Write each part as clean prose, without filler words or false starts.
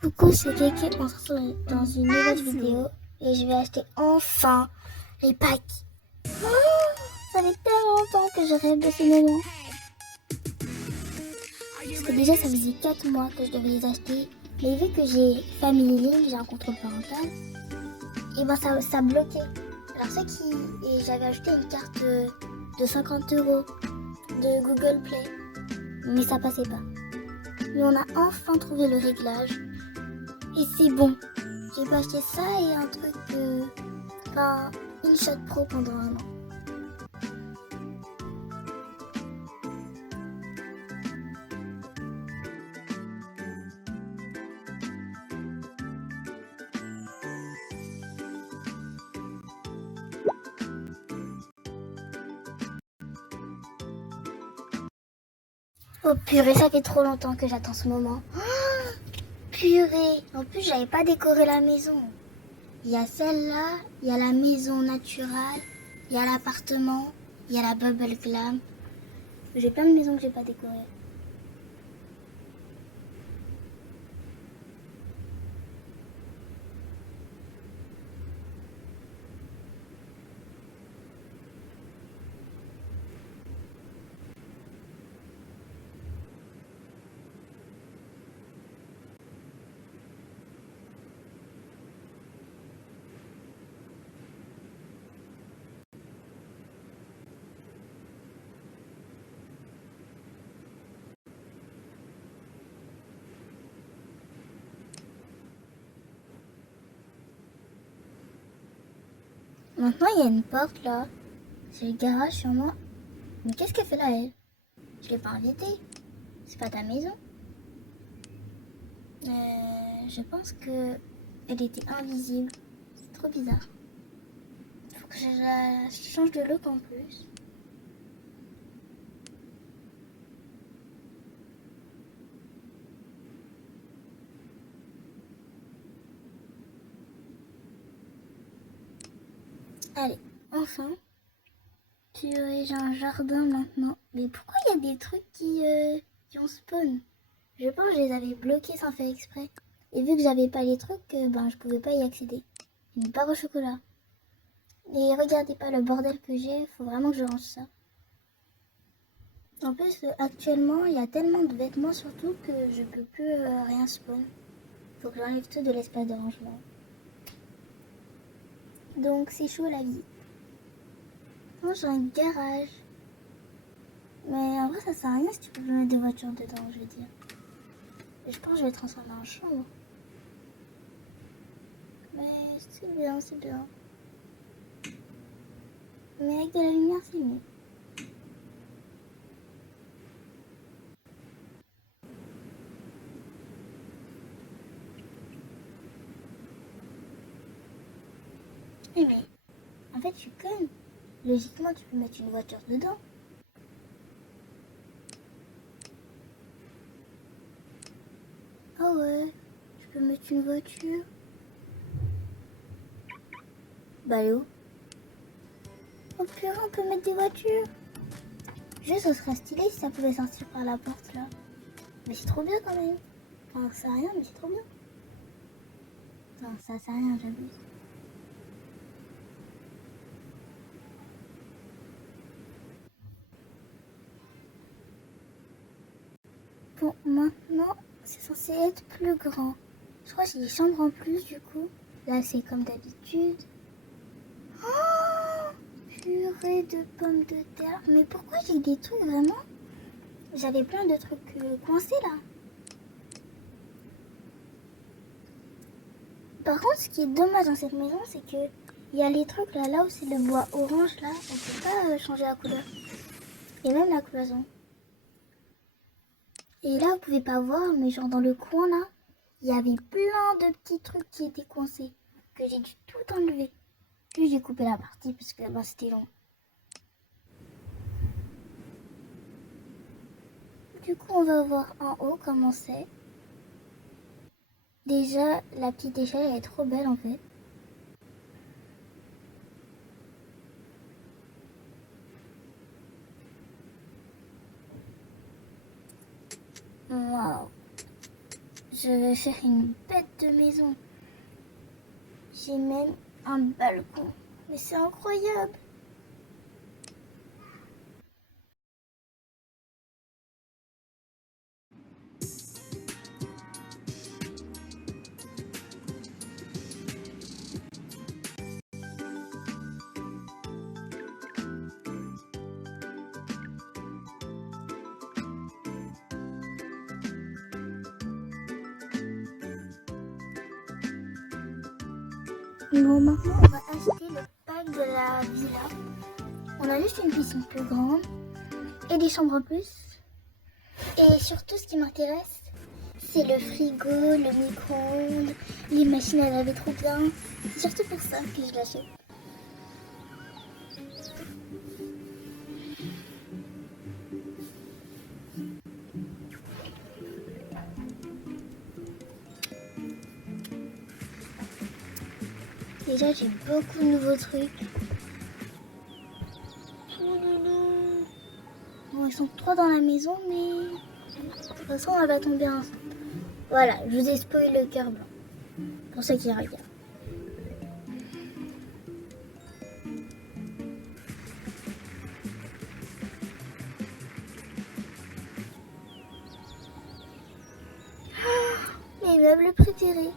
Coucou, c'est Keke, on se retrouve dans une nouvelle vidéo et je vais acheter enfin les packs. Ça fait tellement longtemps que je rêve de ce moment. Parce que déjà ça faisait 4 mois que je devais les acheter. Mais vu que j'ai Family Link, j'ai un contrôle parental, et ben ça bloquait. Alors et j'avais acheté une carte de 50 euros de Google Play. Mais ça passait pas. Mais on a enfin trouvé le réglage. Et c'est bon. J'ai pas acheté ça et un truc enfin, InShot Pro pendant un an. Oh purée, ça fait trop longtemps que j'attends ce moment. Oh, purée, en plus j'avais pas décoré la maison. Il y a celle-là, il y a la maison naturelle, il y a l'appartement, il y a la bubble glam. J'ai plein de maisons que j'ai pas décorées. Maintenant il y a une porte là, c'est le garage sur moi. Mais qu'est-ce qu'elle fait là elle? Je l'ai pas invitée, c'est pas ta maison. Je pense que elle était invisible. C'est trop bizarre. Faut que je change de look en plus. Allez, enfin. Purée, j'ai un jardin maintenant. Mais pourquoi il y a des trucs qui ont spawn? Je pense que je les avais bloqués sans faire exprès. Et vu que j'avais pas les trucs, ben je pouvais pas y accéder. Une barre au chocolat. Et regardez pas le bordel que j'ai, faut vraiment que je range ça. En plus, actuellement, il y a tellement de vêtements surtout que je peux plus rien spawn. Faut que j'enlève tout de l'espace de rangement. Donc c'est chaud la vie. Moi j'ai un garage. Mais en vrai ça sert à rien si tu peux mettre des voitures dedans, je veux dire. Et je pense que je vais le transformer en chambre. Mais c'est bien, c'est bien. Mais avec de la lumière c'est mieux. Oui mais en fait je suis conne. Logiquement tu peux mettre une voiture dedans. Ah ouais, je peux mettre une voiture. Bah elle est où? Oh purée, on peut mettre des voitures. Juste, ce serait stylé si ça pouvait sortir par la porte là. Mais c'est trop bien quand même. Enfin, ça sert à rien, mais c'est trop bien. Non, ça sert à rien, j'abuse. Bon, maintenant, c'est censé être plus grand. Je crois que j'ai des chambres en plus du coup. Là, c'est comme d'habitude. Oh, purée de pommes de terre. Mais pourquoi j'ai des trucs vraiment? J'avais plein de trucs coincés là. Par contre, ce qui est dommage dans cette maison, c'est que il y a les trucs là où c'est le bois orange là, on peut pas changer la couleur. Et même la cloison. Et là, vous pouvez pas voir, mais genre dans le coin là, il y avait plein de petits trucs qui étaient coincés, que j'ai dû tout enlever. Puis j'ai coupé la partie parce que bah, c'était long. Du coup, on va voir en haut comment c'est. Déjà, la petite échelle, elle est trop belle en fait. Waouh. Je vais faire une bête de maison. J'ai même un balcon. Mais c'est incroyable. Bon, maintenant, on va acheter le pack de la villa. On a juste une piscine plus grande et des chambres en plus. Et surtout, ce qui m'intéresse, c'est le frigo, le micro-ondes, les machines à laver trop bien. C'est surtout pour ça que je l'achète. Déjà, j'ai beaucoup de nouveaux trucs. Bon, ils sont trois dans la maison, mais de toute façon, on va tomber ensemble. Voilà, je vous ai spoilé le cœur blanc. Pour ceux qui regardent. Mes meubles préférés.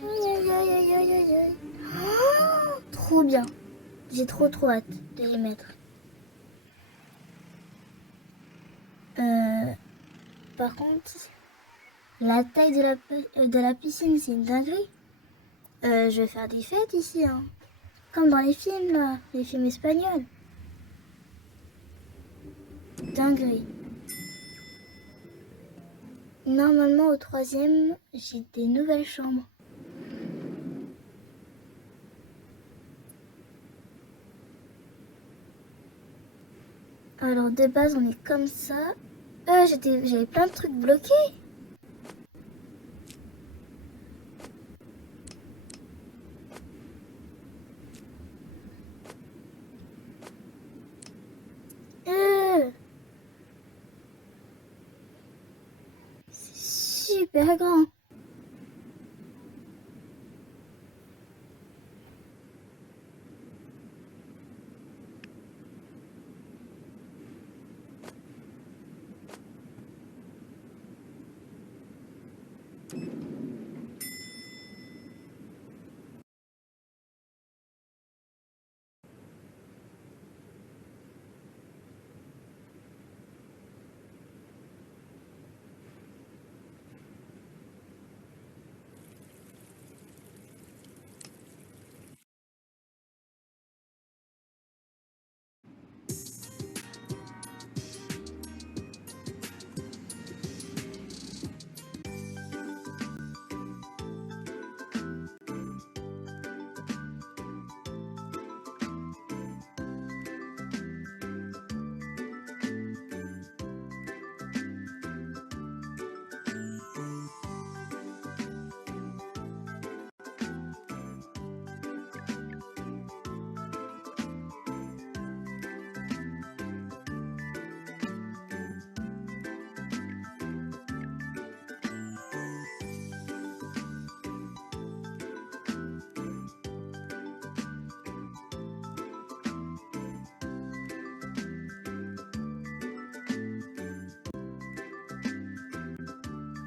Aïe, aïe, aïe, aïe, aïe, aïe, aïe. Oh, trop bien. J'ai trop hâte de les mettre. Par contre, la taille de la piscine, c'est une dinguerie. Je vais faire des fêtes ici, hein. Comme dans les films, là, les films espagnols. Dinguerie. Normalement, au troisième, j'ai des nouvelles chambres. Alors, de base, on est comme ça. J'avais plein de trucs bloqués. C'est super grand.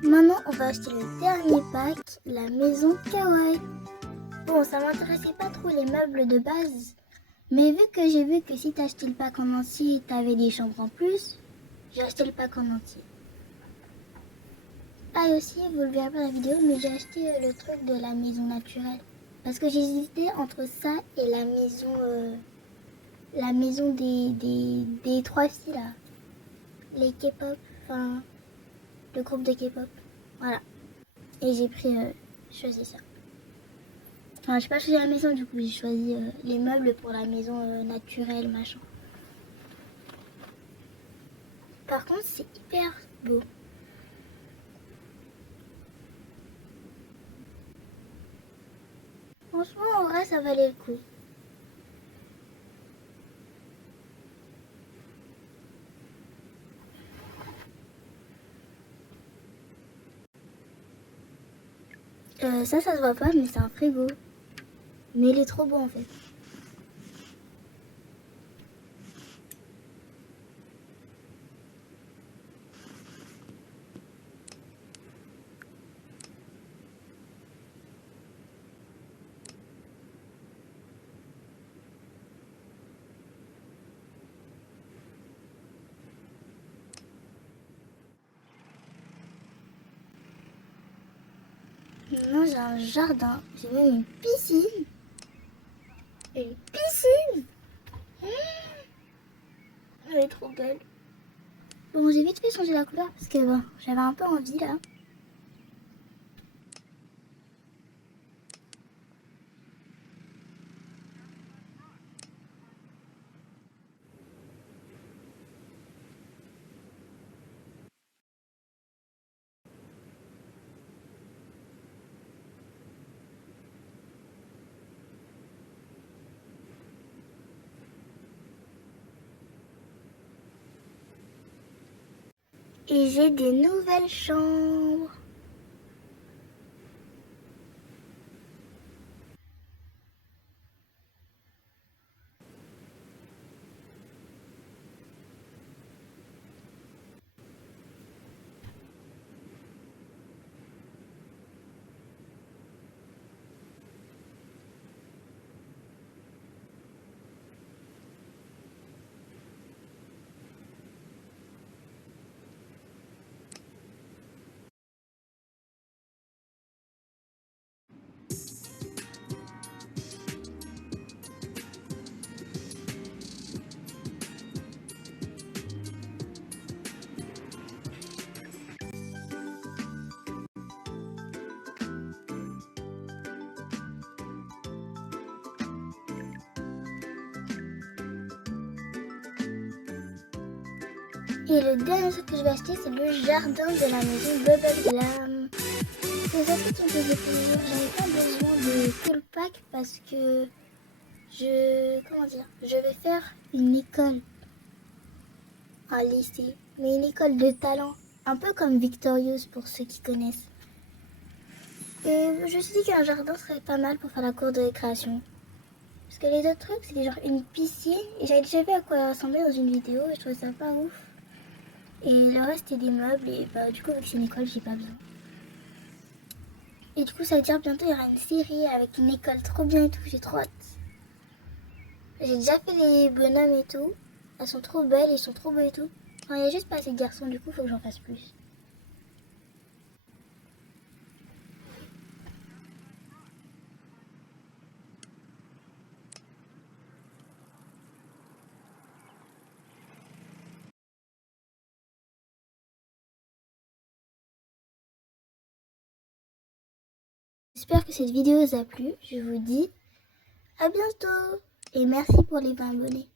Maintenant, on va acheter le dernier pack, la maison kawaii. Bon, ça m'intéressait pas trop les meubles de base, mais vu que j'ai vu que si t'achetais le pack en entier, t'avais des chambres en plus, j'ai acheté le pack en entier. Ah, et aussi, vous le verrez pas dans la vidéo, mais j'ai acheté le truc de la maison naturelle. Parce que j'hésitais entre ça et la maison des trois filles là. Les K-pop, enfin, le groupe de K-pop. Voilà. Et j'ai choisi ça. Enfin, j'ai pas choisi la maison, du coup, j'ai choisi les meubles pour la maison naturelle, machin. Par contre, c'est hyper beau. Franchement, en vrai, ça valait le coup. Ça se voit pas, mais c'est un frigo. Mais il est trop beau en fait. Non, j'ai un jardin. J'ai même une piscine. Une piscine. Elle est trop belle. Bon, j'ai vite fait changer la couleur parce que bon, j'avais un peu envie là. Et j'ai des nouvelles chambres. Et le dernier truc que je vais acheter, c'est le jardin de la maison Bubble Glam. C'est ça qui me faisait plaisir. J'avais pas besoin de tout le pack parce que je vais faire une école, un lycée, mais une école de talent, un peu comme Victorious pour ceux qui connaissent. Et je me suis dit qu'un jardin serait pas mal pour faire la cour de récréation. Parce que les autres trucs, c'était genre une piscine, et j'avais déjà vu à quoi ça ressemblait dans une vidéo, et je trouvais ça pas ouf. Et le reste, c'était des meubles, et bah, du coup, vu que c'est une école, j'ai pas besoin. Et du coup, ça veut dire bientôt, il y aura une série avec une école trop bien et tout, j'ai trop hâte. J'ai déjà fait les bonhommes et tout. Elles sont trop belles, ils sont trop beaux et tout. Enfin, il y a juste pas assez de garçons, du coup, faut que j'en fasse plus. J'espère que cette vidéo vous a plu. Je vous dis à bientôt. Et merci pour les 20 abonnés.